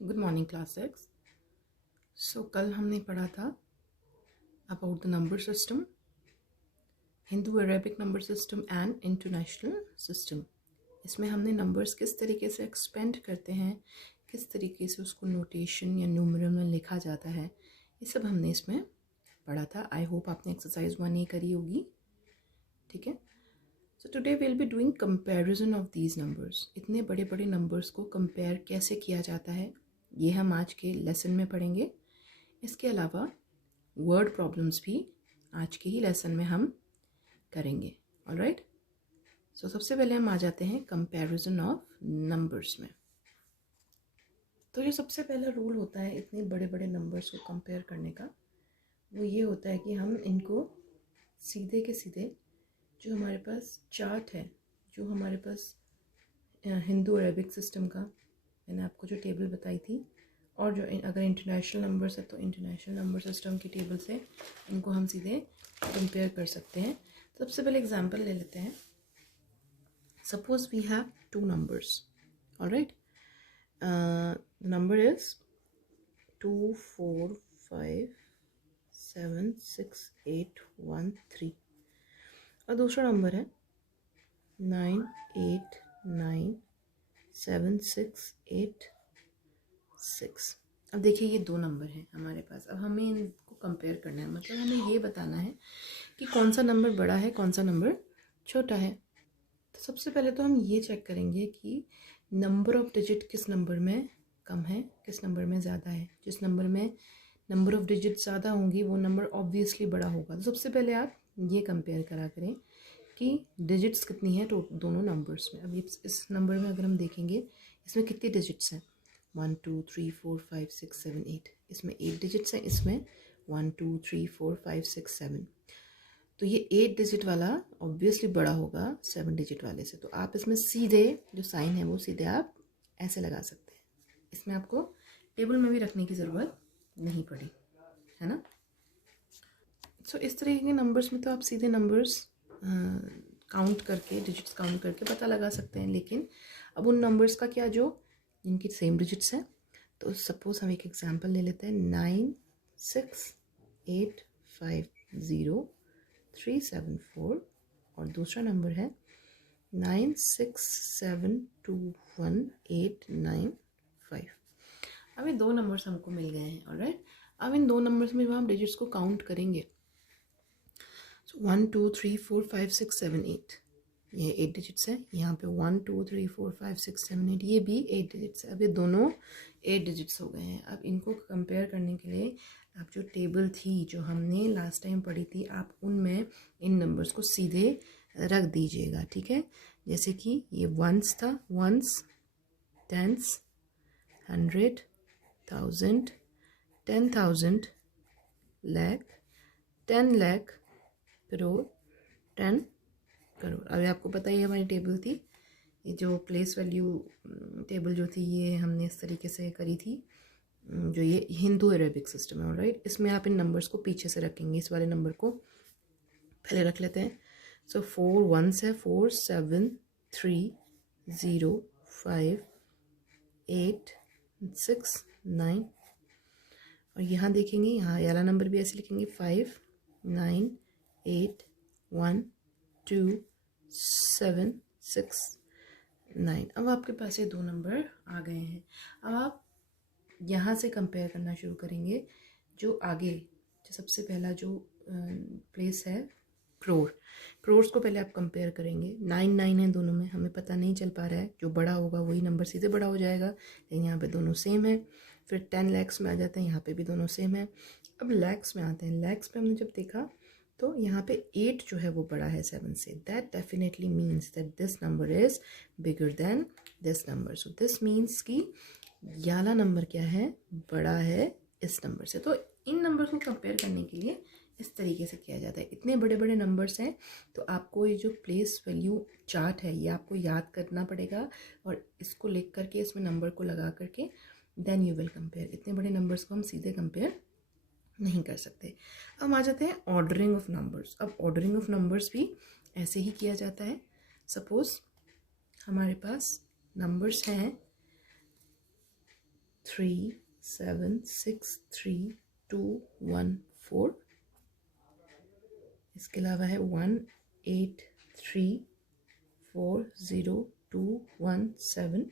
Good morning class 6। सो कल हमने पढ़ा था about the number system, Hindu Arabic number system and international system. इसमें हमने नंबर्स किस तरीके से एक्सपेंड करते हैं, किस तरीके से उसको नोटेशन या न्यूमरल में लिखा जाता है, ये सब हमने इसमें पढ़ा था। आई होप आपने एक्सरसाइज 1 ही करी होगी, ठीक है। So today will be doing comparison of these numbers. इतने बड़े बड़े नंबर्स को कंपेयर कैसे किया जाता है, ये हम आज के लेसन में पढ़ेंगे। इसके अलावा वर्ड प्रॉब्लम्स भी आज के ही लेसन में हम करेंगे। ऑलराइट, सो सबसे पहले हम आ जाते हैं कंपैरिजन ऑफ नंबर्स में। तो जो सबसे पहला रूल होता है इतने बड़े बड़े नंबर्स को कंपेयर करने का, वो ये होता है कि हम इनको सीधे के सीधे जो हमारे पास चार्ट है, जो हमारे पास हिंदू अरेबिक सिस्टम का मैंने आपको जो टेबल बताई थी, और जो अगर इंटरनेशनल नंबर्स है तो इंटरनेशनल नंबर सिस्टम की टेबल से इनको हम सीधे कंपेयर कर सकते हैं। तो सबसे पहले एग्जांपल ले लेते हैं। Suppose we have 2 numbers, all right. The number is 2 4 5 7 6 8 1 3 और दूसरा नंबर है 9 8 9 7 6 8 6। अब देखिए ये 2 नंबर हैं हमारे पास। अब हमें इनको कंपेयर करना है, मतलब हमें ये बताना है कि कौन सा नंबर बड़ा है, कौन सा नंबर छोटा है। तो सबसे पहले तो हम ये चेक करेंगे कि नंबर ऑफ डिजिट किस नंबर में कम है, किस नंबर में ज़्यादा है। जिस नंबर में नंबर ऑफ डिजिट ज़्यादा होंगी वो नंबर ऑब्वियसली बड़ा होगा। तो सबसे पहले आप ये कंपेयर करा करें कि डिजिट्स कितनी है दोनों नंबर्स में। अब इस नंबर में अगर हम देखेंगे इसमें कितनी डिजिट्स हैं, 1 2 3 4 5 6 7 8। इसमें 8 डिजिट्स हैं, इसमें 1 2 3 4 5 6 7। तो ये 8 डिजिट वाला ऑब्वियसली बड़ा होगा 7 डिजिट वाले से। तो आप इसमें सीधे जो साइन है वो सीधे आप ऐसे लगा सकते हैं। इसमें आपको टेबल में भी रखने की ज़रूरत नहीं पड़ी, है ना। सो इस तरीके के नंबर्स में तो आप सीधे नंबर्स काउंट करके, डिजिट्स काउंट करके पता लगा सकते हैं। लेकिन अब उन नंबर्स का क्या जो जिनकी सेम डिजिट्स हैं। तो सपोज हम एक एग्जांपल ले लेते हैं, 9 6 8 5 0 3 7 4 और दूसरा नंबर है 9 6 7 2 1 8 9 5। अब ये 2 नंबर्स हमको मिल गए हैं, ऑलराइट। अब इन 2 नंबर्स में हम डिजिट्स को काउंट करेंगे। 1 2 3 4 5 6 7 8, ये 8 डिजिट्स है। यहाँ पे 1 2 3 4 5 6 7 8, ये भी 8 डिजिट्स है। अब ये दोनों 8 डिजिट्स हो गए हैं। अब इनको कंपेयर करने के लिए आप जो टेबल थी जो हमने लास्ट टाइम पढ़ी थी, आप उनमें इन नंबर्स को सीधे रख दीजिएगा, ठीक है। जैसे कि ये वंस था, वंस, टेंस, 100 1000 10,000 लाख, 10 लाख, करोड़, 10 करोड़। अभी आपको पता ही हमारी टेबल थी, ये जो प्लेस वैल्यू टेबल जो थी ये हमने इस तरीके से करी थी, जो ये हिंदू अरेबिक सिस्टम है, ऑलराइट। इसमें आप इन नंबर्स को पीछे से रखेंगे। इस वाले नंबर को पहले रख लेते हैं। सो 4 1 है, 4 7 3 0 5 8 6 9। और यहाँ देखेंगे, यहाँ वाला नंबर भी ऐसे लिखेंगे, 5 9 8 1 2 7 6 9। अब आपके पास ये 2 नंबर आ गए हैं। अब आप यहाँ से कंपेयर करना शुरू करेंगे। जो आगे जो सबसे पहला जो प्लेस है करोड़, करोड्स को पहले आप कंपेयर करेंगे। 9 9 है दोनों में, हमें पता नहीं चल पा रहा है। जो बड़ा होगा वही नंबर सीधे बड़ा हो जाएगा, लेकिन यहाँ पे दोनों सेम है। फिर 10 लैक्स में आ जाते हैं, यहाँ पे भी दोनों सेम है। अब लैक्स में आते हैं। लैक्स में हमने जब देखा तो यहाँ पे 8 जो है वो बड़ा है 7 से। That definitely means that this number is bigger than this number. So this means कि याला नंबर क्या है, बड़ा है इस नंबर से। तो इन नंबर्स को कंपेयर करने के लिए इस तरीके से किया जाता है। इतने बड़े बड़े नंबर्स हैं तो आपको ये जो प्लेस वैल्यू चार्ट है ये आपको याद करना पड़ेगा, और इसको लिख करके इसमें नंबर को लगा करके देन यू विल कंपेयर। इतने बड़े नंबर्स को हम सीधे कंपेयर नहीं कर सकते। अब आ जाते हैं ऑर्डरिंग ऑफ नंबर्स। अब ऑर्डरिंग ऑफ नंबर्स भी ऐसे ही किया जाता है। सपोज हमारे पास नंबर्स हैं 3763214। इसके अलावा है 183402179,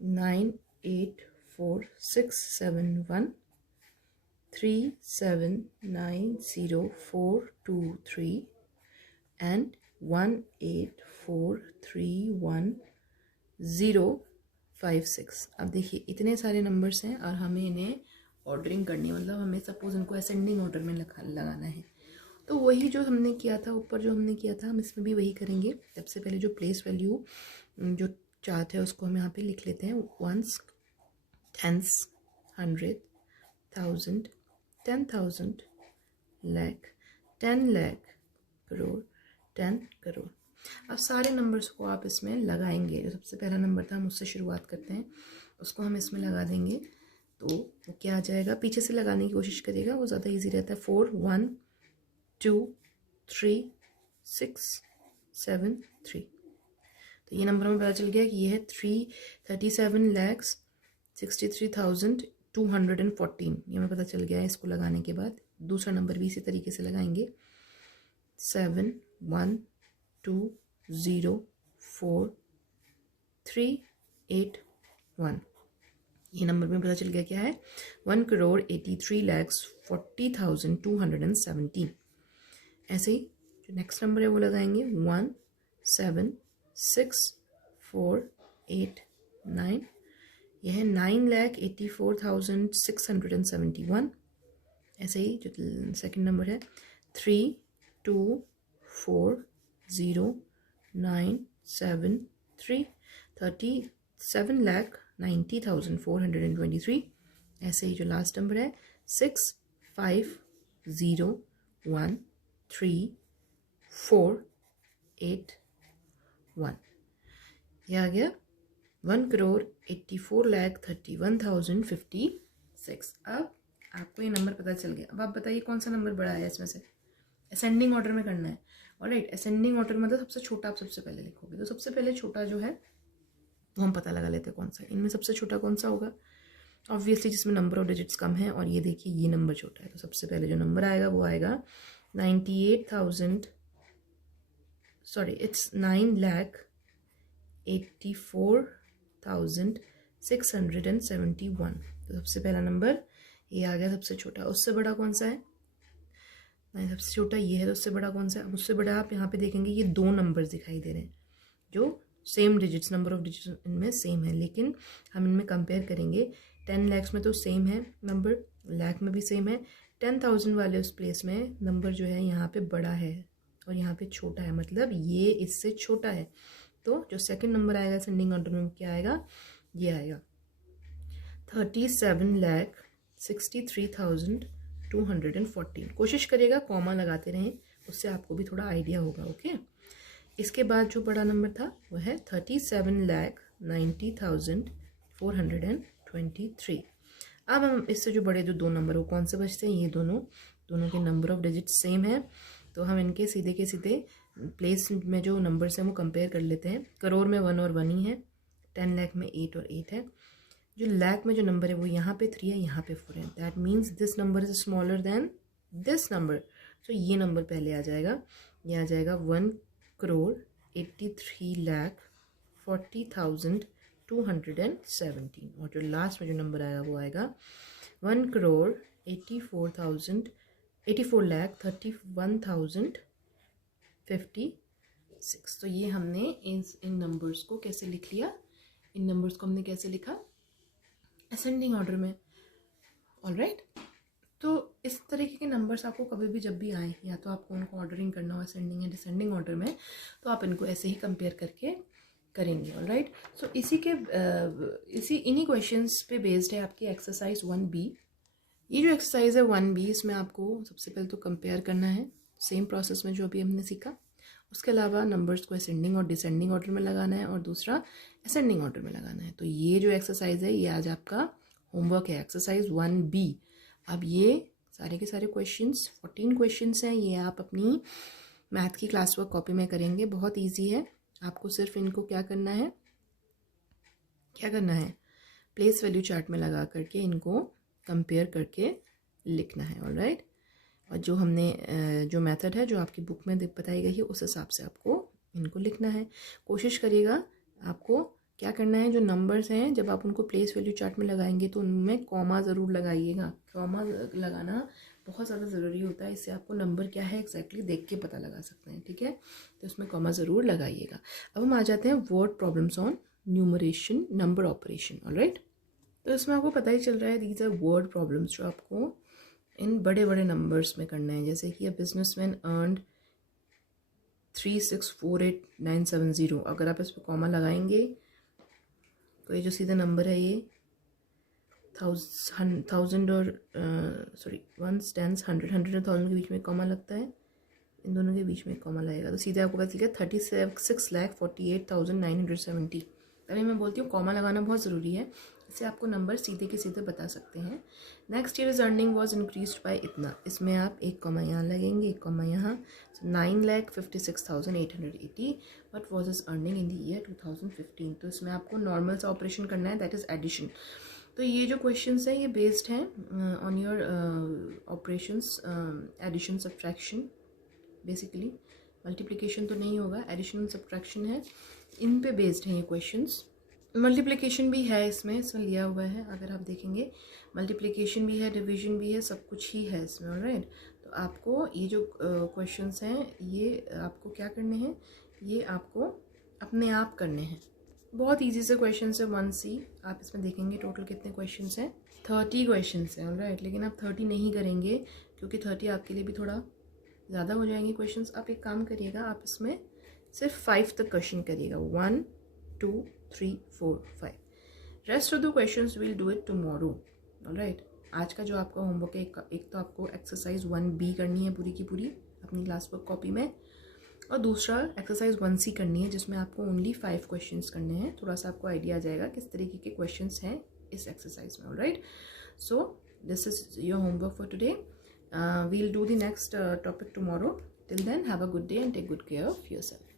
984671, 3790423 एंड 1843156। अब देखिए इतने सारे नंबर्स हैं और हमें इन्हें ऑर्डरिंग करनी है, मतलब हमें सपोज इनको असेंडिंग ऑर्डर में लगाना है। तो वही जो हमने किया था ऊपर, जो हमने किया था हम इसमें भी वही करेंगे। सबसे पहले जो प्लेस वैल्यू जो चार्ट है उसको हम यहाँ पे लिख लेते हैं। Ones, tens, 100, 1000, 10,000, lakh, 10 lakh, crore, 10 crore. अब सारे नंबर्स को आप इसमें लगाएंगे। जो सबसे पहला नंबर था हम उससे शुरुआत करते हैं, उसको हम इसमें लगा देंगे। तो वो क्या आ जाएगा, पीछे से लगाने की कोशिश करिएगा, वो ज़्यादा इजी रहता है। 4 1 2 3 6 7 3। तो ये नंबर हमें पता चल गया कि ये है 37,63,214। ये हमें पता चल गया है इसको लगाने के बाद। दूसरा नंबर भी इसी तरीके से लगाएंगे। 7 1 2 0 4 3 8 1। ये नंबर में पता चल गया क्या है, 1,83,40,217। ऐसे ही जो नेक्स्ट नंबर है वो लगाएंगे 1 7 6 4 8 9। यह है 9,84,671। ऐसे ही जो सेकंड नंबर है 3 2 4 0 9 7 3, 37,90,423। ऐसे ही जो लास्ट नंबर है 6 5 0 1 3 4 8 1। यह आ गया 1,84,31,056। अब आपको ये नंबर पता चल गया। अब आप बताइए कौन सा नंबर बड़ा है इसमें से। असेंडिंग ऑर्डर में करना है। ऑलराइट, असेंडिंग ऑर्डर में तो सबसे छोटा आप सबसे पहले लिखोगे। तो सबसे पहले छोटा जो है वो हम पता लगा लेते हैं कौन सा। इनमें सबसे छोटा कौन सा होगा, ऑब्वियसली जिसमें नंबर ऑफ डिजिट्स कम है। और ये देखिए ये नंबर छोटा है, तो सबसे पहले जो नंबर आएगा वो आएगा 9,84,671। तो सबसे पहला नंबर ये आ गया, सबसे छोटा। उससे बड़ा कौन सा है, नहीं सबसे छोटा ये है, तो उससे बड़ा कौन सा है। उससे बड़ा आप यहाँ पे देखेंगे ये दो नंबर्स दिखाई दे रहे हैं जो same digits, number of digits इनमें सेम है, लेकिन हम इनमें कंपेयर करेंगे। 10 लाख में तो सेम है नंबर, लाख में भी सेम है। 10,000 वाले उस प्लेस में नंबर जो है यहाँ पे बड़ा है और यहाँ पे छोटा है, मतलब ये इससे छोटा है। तो जो सेकंड नंबर आएगा असेंडिंग ऑर्डर में क्या आएगा, ये आएगा 37,63,214। कोशिश करिएगा कॉमा लगाते रहें, उससे आपको भी थोड़ा आइडिया होगा। ओके, इसके बाद जो बड़ा नंबर था वह है 37,90,423। अब हम इससे जो बड़े जो दो नंबर वो कौन से बचते हैं, ये दोनों के नंबर ऑफ डिजिट सेम है। तो हम इनके सीधे के सीधे प्लेस में जो नंबर्स हैं वो कंपेयर कर लेते हैं। करोड़ में 1 और 1 ही है, 10 लाख में 8 और 8 है। जो लाख में जो नंबर है वो यहाँ पे 3 है, यहाँ पे 4 है। That means this number is smaller than this number. तो ये नंबर पहले आ जाएगा, ये आ जाएगा 1,83,40,217। और जो लास्ट में जो नंबर आएगा वो आएगा 1,84,31,056। तो ये हमने इन नंबर्स को कैसे लिख लिया, इन नंबर्स को हमने कैसे लिखा, असेंडिंग ऑर्डर में। ऑलराइट, तो इस तरीके के नंबर्स आपको कभी भी जब भी आए, या तो आपको उनको ऑर्डरिंग करना हो असेंडिंग या डिसेंडिंग ऑर्डर में, तो आप इनको ऐसे ही कंपेयर करके करेंगे। ऑलराइट, सो इन्हीं क्वेश्चंस पे बेस्ड है आपकी एक्सरसाइज 1B। ये जो एक्सरसाइज है 1B, इसमें आपको सबसे पहले तो कंपेयर करना है सेम प्रोसेस में जो अभी हमने सीखा। उसके अलावा नंबर्स को असेंडिंग और डिसेंडिंग ऑर्डर में लगाना है और दूसरा असेंडिंग ऑर्डर में लगाना है। तो ये जो एक्सरसाइज है ये आज आपका होमवर्क है, एक्सरसाइज 1B। अब ये सारे के सारे क्वेश्चंस 14 क्वेश्चंस हैं, ये आप अपनी मैथ की क्लास वर्क कॉपी में करेंगे। बहुत इजी है, आपको सिर्फ इनको क्या करना है प्लेस वैल्यू चार्ट में लगा करके इनको कंपेयर करके लिखना है। ऑलराइट, और जो हमने जो मेथड है जो आपकी बुक में बताई गई है उस हिसाब से आपको इनको लिखना है। कोशिश करिएगा आपको क्या करना है, जो नंबर्स हैं जब आप उनको प्लेस वैल्यू चार्ट में लगाएंगे तो उनमें कॉमा ज़रूर लगाइएगा। कॉमा लगाना बहुत ज़्यादा ज़रूरी होता है, इससे आपको नंबर क्या है एग्जैक्टली देख के पता लगा सकते हैं। ठीक है, तो उसमें कॉमा ज़रूर लगाइएगा। अब हम आ जाते हैं word problems on numeration number operation. Alright, तो इसमें आपको पता ही चल रहा है दीज आर वर्ड प्रॉब्लम्स जो आपको इन बड़े बड़े नंबर्स में करना है। जैसे कि अ बिजनेसमैन अर्नड 3648970, अगर आप इस पर कॉमा लगाएंगे तो ये जो सीधा नंबर है ये 1000 और वंस टेंस 100 और 1000 के बीच में कॉमा लगता है, इन दोनों के बीच में कॉमा लगेगा तो सीधे आपको पता चलेगा 36,48,970। तभी मैं बोलती हूँ कॉमा लगाना बहुत ज़रूरी है, इससे आपको नंबर सीधे के सीधे बता सकते हैं। Next year is earning was increase by इतना, इसमें आप एक कॉमा यहाँ लगेंगे, एक कॉमा यहाँ। 9,56,880 but was is earning in the year 2015। तो इसमें आपको नॉर्मल सा ऑपरेशन करना है, दैट इज़ एडिशन। तो ये जो क्वेश्चंस हैं ये बेस्ड हैं on your operations, addition subtraction. Basically multiplication तो नहीं होगा, एडिशन सब्ट्रैक्शन है, इन पे बेस्ड हैं ये क्वेश्चंस। मल्टीप्लिकेशन भी है इसमें लिया हुआ है, अगर आप देखेंगे मल्टीप्लिकेशन भी है, डिवीजन भी है, सब कुछ ही है इसमें। ऑलराइट, तो आपको ये जो क्वेश्चंस हैं ये आपको क्या करने हैं, ये आपको अपने आप करने हैं। बहुत इजी से क्वेश्चन है 1C। आप इसमें देखेंगे टोटल कितने क्वेश्चंस हैं, 30 क्वेश्चंस हैं। ऑलराइट, लेकिन आप 30 नहीं करेंगे क्योंकि 30 आपके लिए भी थोड़ा ज़्यादा हो जाएंगे क्वेश्चंस। आप एक काम करिएगा, आप इसमें सिर्फ 5 तक क्वेश्चन करिएगा, 1 2 3 4 5। Rest of the questions will do it tomorrow. Alright, आज का जो आपका होमवर्क है, एक तो आपको एक्सरसाइज 1B करनी है पूरी की पूरी अपनी क्लास वर्क कॉपी में, और दूसरा एक्सरसाइज 1C करनी है जिसमें आपको ओनली 5 क्वेश्चंस करने हैं। थोड़ा सा आपको आइडिया आ जाएगा किस तरीके के क्वेश्चंस हैं इस एक्सरसाइज में। Alright, so this is your homework for today. We'll do the next topic tomorrow. Till then, have a good day and take good care of yourself.